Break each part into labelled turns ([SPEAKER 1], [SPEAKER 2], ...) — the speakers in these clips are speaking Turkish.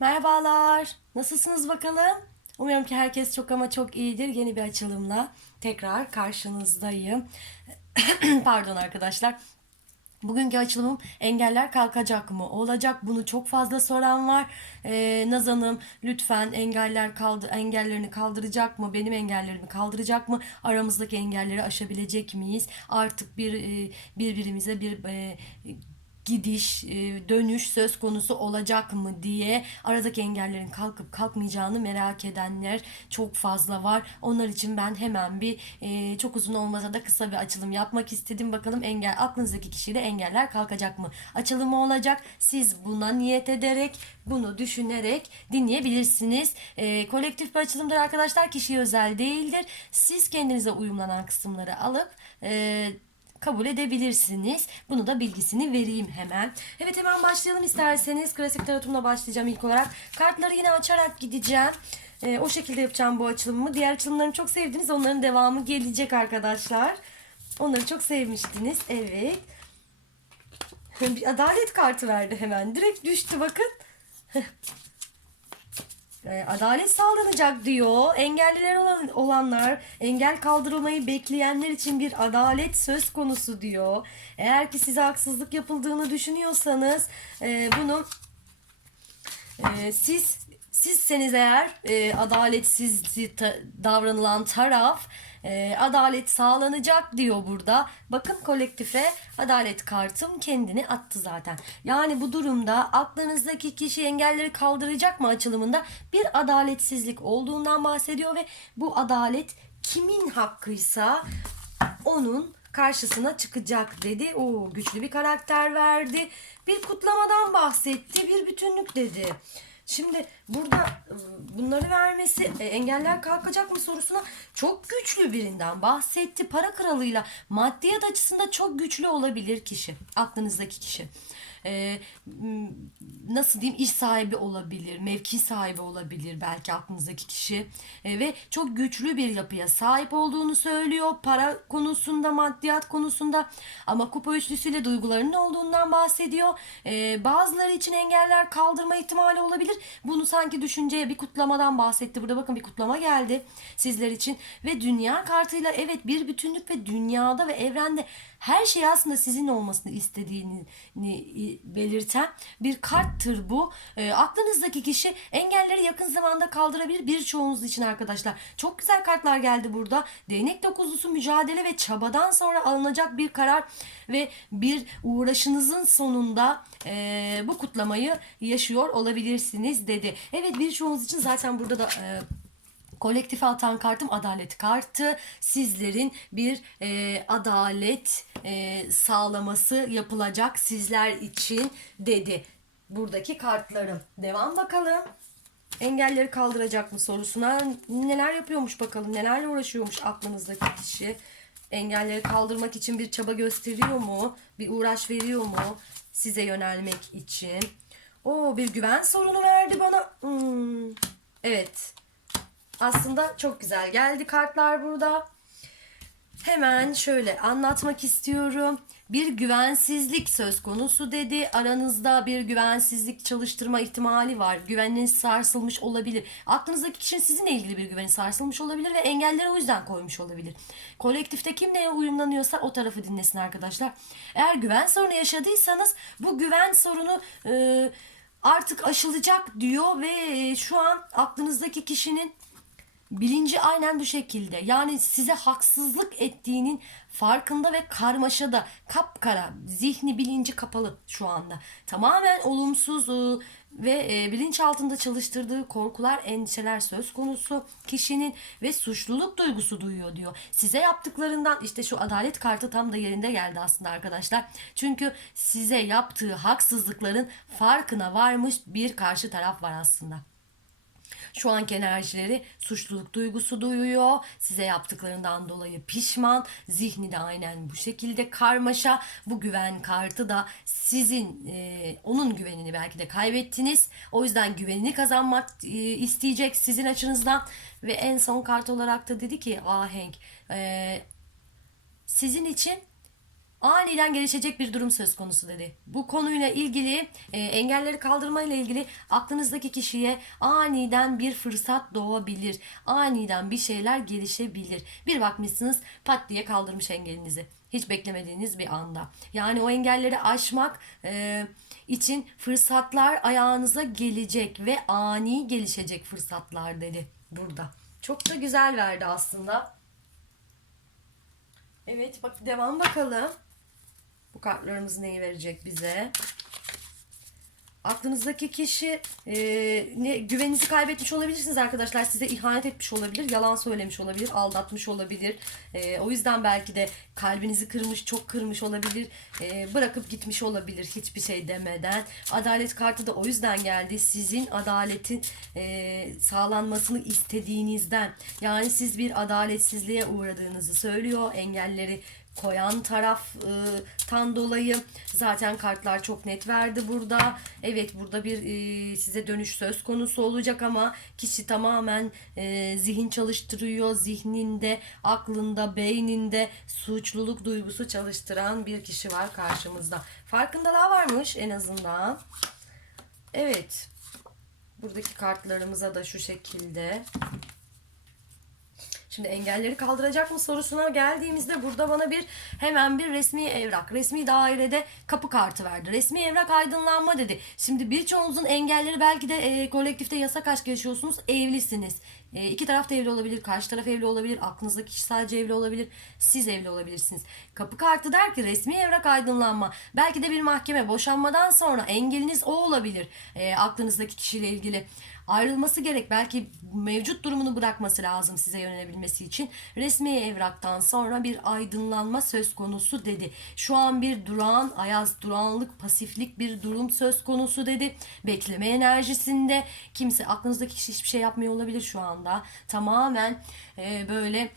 [SPEAKER 1] Merhabalar. Nasılsınız bakalım? Umuyorum ki herkes çok ama çok iyidir. Yeni bir açılımla tekrar karşınızdayım. Pardon arkadaşlar. Bugünkü açılımım engeller kalkacak mı? Olacak bunu çok fazla soran var. Ee, Naz Hanım lütfen engeller kaldı engellerini kaldıracak mı? Benim engellerimi kaldıracak mı? Aramızdaki engelleri aşabilecek miyiz? Artık bir e, birbirimize bir e, gidiş, e, dönüş söz konusu olacak mı diye aradaki engellerin kalkıp kalkmayacağını merak edenler çok fazla var. Onlar için ben hemen bir e, çok uzun olmasa da kısa bir açılım yapmak istedim. Bakalım engel aklınızdaki kişiyle engeller kalkacak mı? Açılımı olacak. Siz buna niyet ederek, bunu düşünerek dinleyebilirsiniz. E, kolektif bir açılımdır arkadaşlar. Kişiye özel değildir. Siz kendinize uyumlanan kısımları alıp e, kabul edebilirsiniz. Bunu da bilgisini vereyim hemen. Evet hemen başlayalım isterseniz. Klasik tarotumla başlayacağım ilk olarak. Kartları yine açarak gideceğim. Ee, o şekilde yapacağım bu açılımı. Diğer açılımlarımı çok sevdiniz. Onların devamı gelecek arkadaşlar. Onları çok sevmiştiniz. Evet. Bir adalet kartı verdi hemen. Direkt düştü bakın. E, adalet sağlanacak diyor. Engelliler olan, olanlar, engel kaldırılmayı bekleyenler için bir adalet söz konusu diyor. Eğer ki size haksızlık yapıldığını düşünüyorsanız e, bunu e, siz sizseniz eğer e, adaletsiz davranılan taraf e, adalet sağlanacak diyor burada. Bakın kolektife adalet kartım kendini attı zaten. Yani bu durumda aklınızdaki kişi engelleri kaldıracak mı açılımında bir adaletsizlik olduğundan bahsediyor ve bu adalet kimin hakkıysa onun karşısına çıkacak dedi. O güçlü bir karakter verdi. Bir kutlamadan bahsetti. Bir bütünlük dedi. Şimdi burada e, bunları vermesi e, engeller kalkacak mı sorusuna çok güçlü birinden bahsetti. Para kralıyla maddiyat açısında çok güçlü olabilir kişi. Aklınızdaki kişi. E, nasıl diyeyim iş sahibi olabilir, mevki sahibi olabilir belki aklınızdaki kişi. E, ve çok güçlü bir yapıya sahip olduğunu söylüyor. Para konusunda, maddiyat konusunda ama kupa üçlüsüyle duygularının olduğundan bahsediyor. E, bazıları için engeller kaldırma ihtimali olabilir. Bunu sanki düşünceye bir kutlamadan bahsetti. Burada bakın bir kutlama geldi sizler için ve dünya kartıyla evet bir bütünlük ve dünyada ve evrende her şey aslında sizin olmasını istediğini belirten bir karttır bu. E, aklınızdaki kişi engelleri yakın zamanda kaldırabilir birçoğunuz için arkadaşlar. Çok güzel kartlar geldi burada. Değnek dokuzlusu mücadele ve çabadan sonra alınacak bir karar ve bir uğraşınızın sonunda e, bu kutlamayı yaşıyor olabilirsiniz dedi. Evet birçoğunuz için zaten burada da e, Kolektife atan kartım adalet kartı. Sizlerin bir e, adalet e, sağlaması yapılacak sizler için dedi. Buradaki kartlarım. Devam bakalım. Engelleri kaldıracak mı sorusuna neler yapıyormuş bakalım. Nelerle uğraşıyormuş aklınızdaki kişi. Engelleri kaldırmak için bir çaba gösteriyor mu? Bir uğraş veriyor mu? Size yönelmek için. O bir güven sorunu verdi bana. Hmm. Evet. Aslında çok güzel geldi kartlar burada. Hemen şöyle anlatmak istiyorum. Bir güvensizlik söz konusu dedi. Aranızda bir güvensizlik çalıştırma ihtimali var. Güveniniz sarsılmış olabilir. Aklınızdaki kişinin sizinle ilgili bir güveni sarsılmış olabilir ve engelleri o yüzden koymuş olabilir. Kolektifte kim neye uyumlanıyorsa o tarafı dinlesin arkadaşlar. Eğer güven sorunu yaşadıysanız bu güven sorunu e, artık aşılacak diyor ve e, şu an aklınızdaki kişinin Bilinci aynen bu şekilde. Yani size haksızlık ettiğinin farkında ve karmaşada kapkara zihni bilinci kapalı şu anda. Tamamen olumsuz ıı, ve e, bilinç altında çalıştırdığı korkular, endişeler söz konusu kişinin ve suçluluk duygusu duyuyor diyor. Size yaptıklarından işte şu adalet kartı tam da yerinde geldi aslında arkadaşlar. Çünkü size yaptığı haksızlıkların farkına varmış bir karşı taraf var aslında. Şu anki enerjileri suçluluk duygusu duyuyor. Size yaptıklarından dolayı pişman. Zihni de aynen bu şekilde karmaşa. Bu güven kartı da sizin e, onun güvenini belki de kaybettiniz. O yüzden güvenini kazanmak e, isteyecek sizin açınızdan. Ve en son kart olarak da dedi ki ahenk e, sizin için aniden gelişecek bir durum söz konusu dedi. Bu konuyla ilgili e, engelleri kaldırma ile ilgili aklınızdaki kişiye aniden bir fırsat doğabilir. Aniden bir şeyler gelişebilir. Bir bakmışsınız pat diye kaldırmış engelinizi. Hiç beklemediğiniz bir anda. Yani o engelleri aşmak e, için fırsatlar ayağınıza gelecek ve ani gelişecek fırsatlar dedi burada. Çok da güzel verdi aslında. Evet bak devam bakalım. Bu kartlarımız neyi verecek bize? Aklınızdaki kişi e, ne güveninizi kaybetmiş olabilirsiniz arkadaşlar. Size ihanet etmiş olabilir, yalan söylemiş olabilir, aldatmış olabilir. E, o yüzden belki de kalbinizi kırmış, çok kırmış olabilir. E, bırakıp gitmiş olabilir hiçbir şey demeden. Adalet kartı da o yüzden geldi. Sizin adaletin e, sağlanmasını istediğinizden. Yani siz bir adaletsizliğe uğradığınızı söylüyor. Engelleri koyan taraftan dolayı zaten kartlar çok net verdi burada. Evet burada bir e, size dönüş söz konusu olacak ama kişi tamamen e, zihin çalıştırıyor. Zihninde, aklında, beyninde suçluluk duygusu çalıştıran bir kişi var karşımızda. Farkındalığa varmış en azından. Evet. Buradaki kartlarımıza da şu şekilde Şimdi engelleri kaldıracak mı sorusuna geldiğimizde burada bana bir hemen bir resmi evrak, resmi dairede kapı kartı verdi. Resmi evrak aydınlanma dedi. Şimdi birçoğunuzun engelleri belki de e, kolektifte yasak aşk yaşıyorsunuz, evlisiniz. E, iki taraf da evli olabilir, karşı taraf evli olabilir, aklınızdaki kişi sadece evli olabilir, siz evli olabilirsiniz. Kapı kartı der ki resmi evrak aydınlanma. Belki de bir mahkeme boşanmadan sonra engeliniz o olabilir e, aklınızdaki kişiyle ilgili ayrılması gerek. Belki mevcut durumunu bırakması lazım size yönelebilmesi için. Resmi evraktan sonra bir aydınlanma söz konusu dedi. Şu an bir durağan, ayaz, durağanlık, pasiflik bir durum söz konusu dedi. Bekleme enerjisinde kimse aklınızdaki kişi hiçbir şey yapmıyor olabilir şu anda. Tamamen e, böyle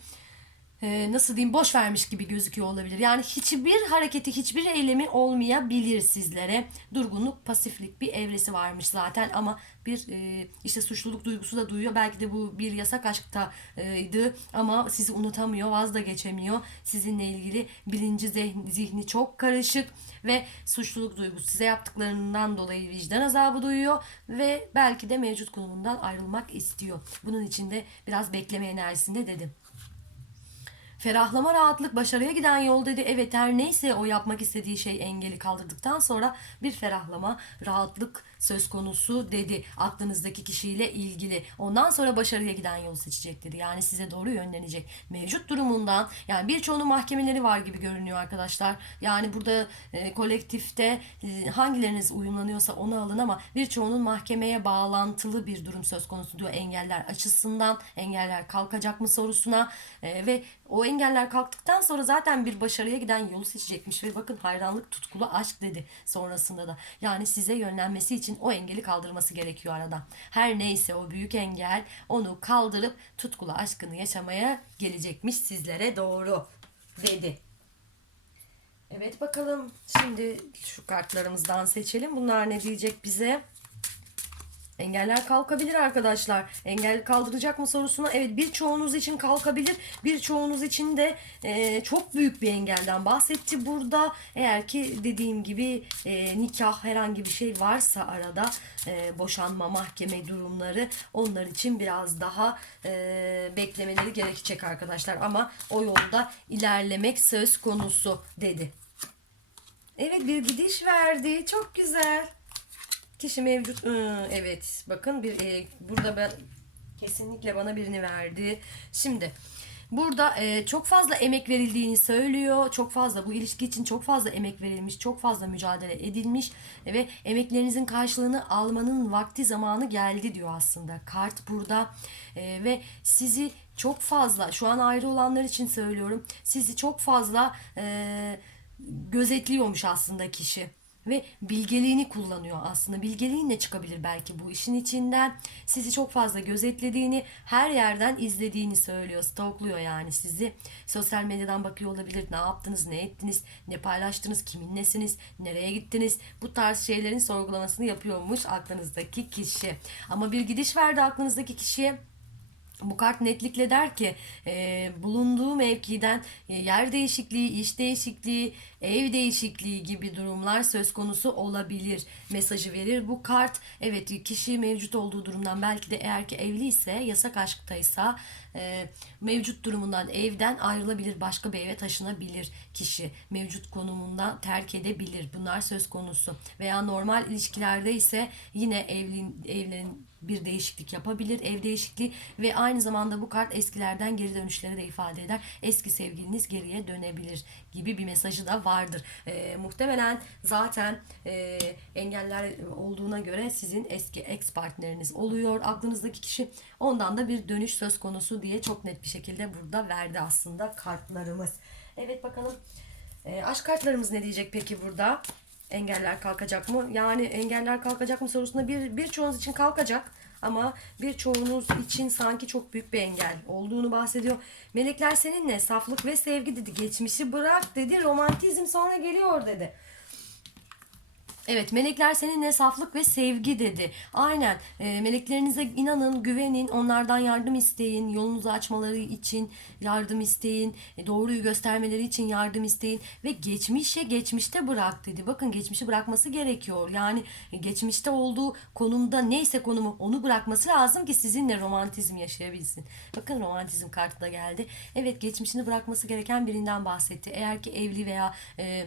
[SPEAKER 1] e, nasıl diyeyim boş vermiş gibi gözüküyor olabilir. Yani hiçbir hareketi, hiçbir eylemi olmayabilir sizlere. Durgunluk, pasiflik bir evresi varmış zaten ama bir e, işte suçluluk duygusu da duyuyor. Belki de bu bir yasak aşktaydı ama sizi unutamıyor, vaz da geçemiyor. Sizinle ilgili bilinci zihni, zihni çok karışık ve suçluluk duygusu size yaptıklarından dolayı vicdan azabı duyuyor ve belki de mevcut konumundan ayrılmak istiyor. Bunun için de biraz bekleme enerjisinde dedim. Ferahlama, rahatlık, başarıya giden yol dedi. Evet her neyse o yapmak istediği şey engeli kaldırdıktan sonra bir ferahlama, rahatlık söz konusu dedi. Aklınızdaki kişiyle ilgili. Ondan sonra başarıya giden yol seçecek dedi. Yani size doğru yönlenecek. Mevcut durumundan yani birçoğunun mahkemeleri var gibi görünüyor arkadaşlar. Yani burada e, kolektifte e, hangileriniz uyumlanıyorsa onu alın ama birçoğunun mahkemeye bağlantılı bir durum söz konusu diyor engeller açısından. Engeller kalkacak mı sorusuna e, ve o engeller kalktıktan sonra zaten bir başarıya giden yolu seçecekmiş ve bakın hayranlık tutkulu aşk dedi sonrasında da. Yani size yönlenmesi için o engeli kaldırması gerekiyor arada. Her neyse o büyük engel onu kaldırıp tutkulu aşkını yaşamaya gelecekmiş sizlere doğru dedi. Evet bakalım şimdi şu kartlarımızdan seçelim. Bunlar ne diyecek bize? Engeller kalkabilir arkadaşlar. Engel kaldıracak mı sorusuna evet birçoğunuz için kalkabilir. Birçoğunuz için de e, çok büyük bir engelden bahsetti burada. Eğer ki dediğim gibi e, nikah herhangi bir şey varsa arada e, boşanma mahkeme durumları onlar için biraz daha e, beklemeleri gerekecek arkadaşlar. Ama o yolda ilerlemek söz konusu dedi. Evet bir gidiş verdi. Çok güzel. Kişi mevcut. Iı, evet. Bakın bir e, burada ben kesinlikle bana birini verdi. Şimdi burada e, çok fazla emek verildiğini söylüyor. Çok fazla bu ilişki için çok fazla emek verilmiş, çok fazla mücadele edilmiş ve emeklerinizin karşılığını almanın vakti zamanı geldi diyor aslında. Kart burada E, ve sizi çok fazla şu an ayrı olanlar için söylüyorum. Sizi çok fazla e, gözetliyormuş aslında kişi ve bilgeliğini kullanıyor aslında. Bilgeliğinle çıkabilir belki bu işin içinden. Sizi çok fazla gözetlediğini, her yerden izlediğini söylüyor. Stalkluyor yani sizi. Sosyal medyadan bakıyor olabilir. Ne yaptınız, ne ettiniz, ne paylaştınız, kiminlesiniz, nereye gittiniz? Bu tarz şeylerin sorgulamasını yapıyormuş aklınızdaki kişi. Ama bir gidiş verdi aklınızdaki kişiye Bu kart netlikle der ki e, bulunduğu mevkiden e, yer değişikliği, iş değişikliği, ev değişikliği gibi durumlar söz konusu olabilir mesajı verir. Bu kart evet kişi mevcut olduğu durumdan belki de eğer ki evliyse yasak aşktaysa e, mevcut durumundan evden ayrılabilir başka bir eve taşınabilir kişi mevcut konumundan terk edebilir bunlar söz konusu veya normal ilişkilerde ise yine evlin, evlerin bir değişiklik yapabilir ev değişikliği ve aynı zamanda bu kart eskilerden geri dönüşleri de ifade eder. Eski sevgiliniz geriye dönebilir gibi bir mesajı da vardır. E, muhtemelen zaten e, engeller olduğuna göre sizin eski ex partneriniz oluyor. Aklınızdaki kişi ondan da bir dönüş söz konusu diye çok net bir şekilde burada verdi aslında kartlarımız. Evet bakalım e, aşk kartlarımız ne diyecek peki burada engeller kalkacak mı? Yani engeller kalkacak mı sorusunda bir birçoğunuz için kalkacak ama birçoğunuz için sanki çok büyük bir engel olduğunu bahsediyor. Melekler seninle saflık ve sevgi dedi. Geçmişi bırak dedi. Romantizm sonra geliyor dedi. Evet melekler seninle saflık ve sevgi dedi. Aynen e, meleklerinize inanın, güvenin, onlardan yardım isteyin, yolunuzu açmaları için yardım isteyin, e, doğruyu göstermeleri için yardım isteyin ve geçmişe geçmişte bırak dedi. Bakın geçmişi bırakması gerekiyor. Yani e, geçmişte olduğu konumda neyse konumu onu bırakması lazım ki sizinle romantizm yaşayabilsin. Bakın romantizm kartı da geldi. Evet geçmişini bırakması gereken birinden bahsetti. Eğer ki evli veya e,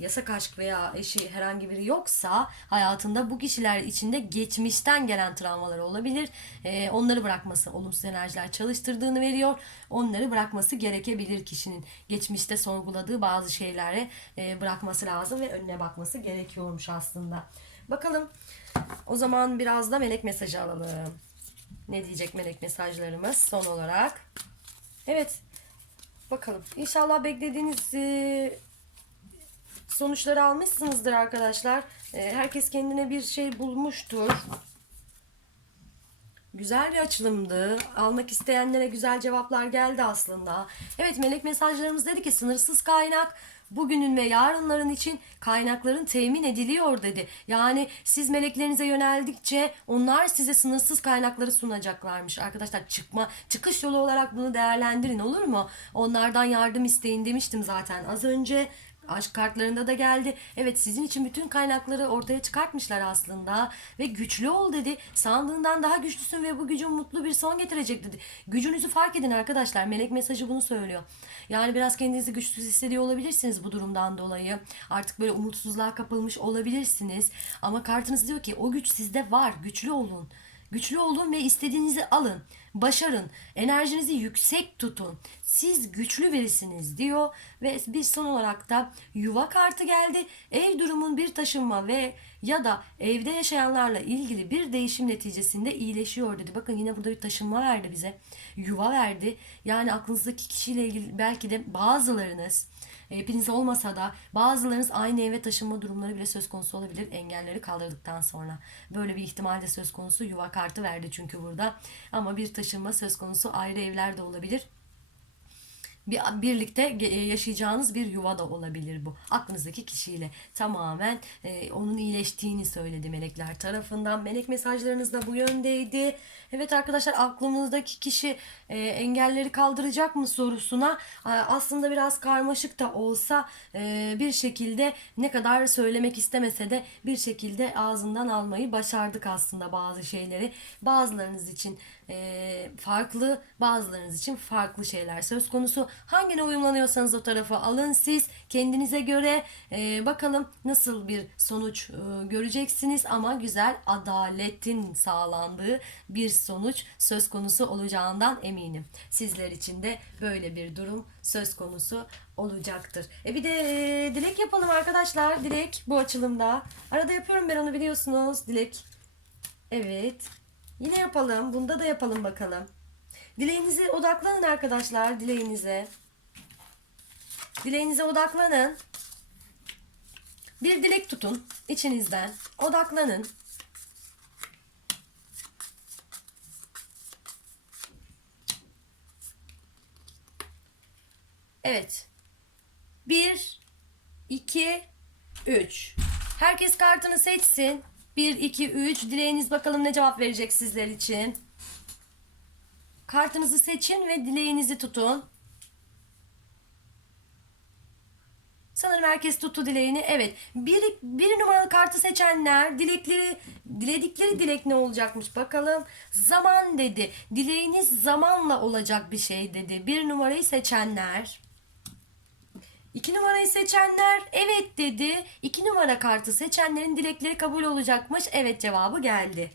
[SPEAKER 1] yasak aşk veya eşi herhangi biri yoksa hayatında bu kişiler içinde geçmişten gelen travmalar olabilir. Ee, onları bırakması, olumsuz enerjiler çalıştırdığını veriyor. Onları bırakması gerekebilir kişinin. Geçmişte sorguladığı bazı şeylere e, bırakması lazım ve önüne bakması gerekiyormuş aslında. Bakalım o zaman biraz da melek mesajı alalım. Ne diyecek melek mesajlarımız son olarak? Evet. Bakalım. İnşallah beklediğiniz e, sonuçları almışsınızdır arkadaşlar. Ee, Herkes kendine bir şey bulmuştur. Güzel bir açılımdı. Almak isteyenlere güzel cevaplar geldi aslında. Evet melek mesajlarımız dedi ki sınırsız kaynak bugünün ve yarınların için kaynakların temin ediliyor dedi. Yani siz meleklerinize yöneldikçe onlar size sınırsız kaynakları sunacaklarmış. Arkadaşlar çıkma çıkış yolu olarak bunu değerlendirin olur mu? Onlardan yardım isteyin demiştim zaten az önce. Aşk kartlarında da geldi. Evet sizin için bütün kaynakları ortaya çıkartmışlar aslında. Ve güçlü ol dedi. Sandığından daha güçlüsün ve bu gücün mutlu bir son getirecek dedi. Gücünüzü fark edin arkadaşlar. Melek mesajı bunu söylüyor. Yani biraz kendinizi güçsüz hissediyor olabilirsiniz bu durumdan dolayı. Artık böyle umutsuzluğa kapılmış olabilirsiniz. Ama kartınız diyor ki o güç sizde var. Güçlü olun. Güçlü olun ve istediğinizi alın. Başarın. Enerjinizi yüksek tutun. Siz güçlü birisiniz diyor ve bir son olarak da yuva kartı geldi. Ev durumun bir taşınma ve ya da evde yaşayanlarla ilgili bir değişim neticesinde iyileşiyor dedi. Bakın yine burada bir taşınma verdi bize. Yuva verdi. Yani aklınızdaki kişiyle ilgili belki de bazılarınız hepiniz olmasa da bazılarınız aynı eve taşınma durumları bile söz konusu olabilir engelleri kaldırdıktan sonra. Böyle bir ihtimal de söz konusu yuva kartı verdi çünkü burada. Ama bir taşınma söz konusu ayrı evler de olabilir bir birlikte ge- yaşayacağınız bir yuva da olabilir bu. Aklınızdaki kişiyle tamamen e, onun iyileştiğini söyledi melekler tarafından. Melek mesajlarınız da bu yöndeydi. Evet arkadaşlar aklınızdaki kişi e, engelleri kaldıracak mı sorusuna e, aslında biraz karmaşık da olsa e, bir şekilde ne kadar söylemek istemese de bir şekilde ağzından almayı başardık aslında bazı şeyleri. Bazılarınız için e, farklı, bazılarınız için farklı şeyler söz konusu. Hangine uyumlanıyorsanız o tarafa alın siz kendinize göre e, bakalım nasıl bir sonuç e, göreceksiniz ama güzel adaletin sağlandığı bir sonuç söz konusu olacağından eminim. Sizler için de böyle bir durum söz konusu olacaktır. E bir de e, dilek yapalım arkadaşlar. Dilek bu açılımda. Arada yapıyorum ben onu biliyorsunuz. Dilek. Evet. Yine yapalım. Bunda da yapalım bakalım. Dileğinize odaklanın arkadaşlar. Dileğinize. Dileğinize odaklanın. Bir dilek tutun içinizden. Odaklanın. Evet. Bir, iki, üç. Herkes kartını seçsin. Bir, iki, üç. Dileğiniz bakalım ne cevap verecek sizler için. Kartınızı seçin ve dileğinizi tutun. Sanırım herkes tuttu dileğini. Evet. Bir, bir numaralı kartı seçenler dilekleri diledikleri dilek ne olacakmış bakalım. Zaman dedi. Dileğiniz zamanla olacak bir şey dedi. Bir numarayı seçenler. İki numarayı seçenler evet dedi. İki numara kartı seçenlerin dilekleri kabul olacakmış. Evet cevabı geldi.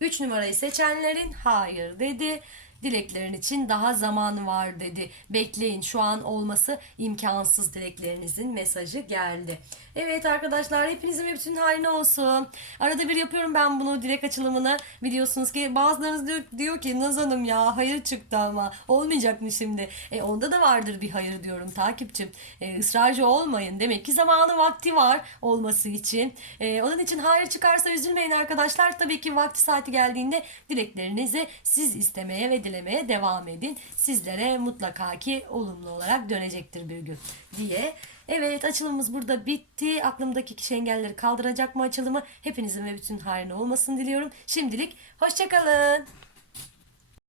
[SPEAKER 1] Üç numarayı seçenlerin hayır dedi. Dileklerin için daha zaman var dedi. Bekleyin şu an olması imkansız dileklerinizin mesajı geldi. Evet arkadaşlar hepinizin ve bütün haline olsun. Arada bir yapıyorum ben bunu dilek açılımını. Biliyorsunuz ki bazılarınız diyor, diyor ki Naz Hanım ya hayır çıktı ama olmayacak mı şimdi? E, onda da vardır bir hayır diyorum takipçim. E, ısrarcı olmayın. Demek ki zamanı vakti var olması için. E, onun için hayır çıkarsa üzülmeyin arkadaşlar. Tabii ki vakti saati geldiğinde dileklerinizi siz istemeye ve dilemeye devam edin. Sizlere mutlaka ki olumlu olarak dönecektir bir gün diye. Evet açılımımız burada bitti. Aklımdaki kişi engelleri kaldıracak mı açılımı? Hepinizin ve bütün hayrına olmasını diliyorum. Şimdilik hoşçakalın.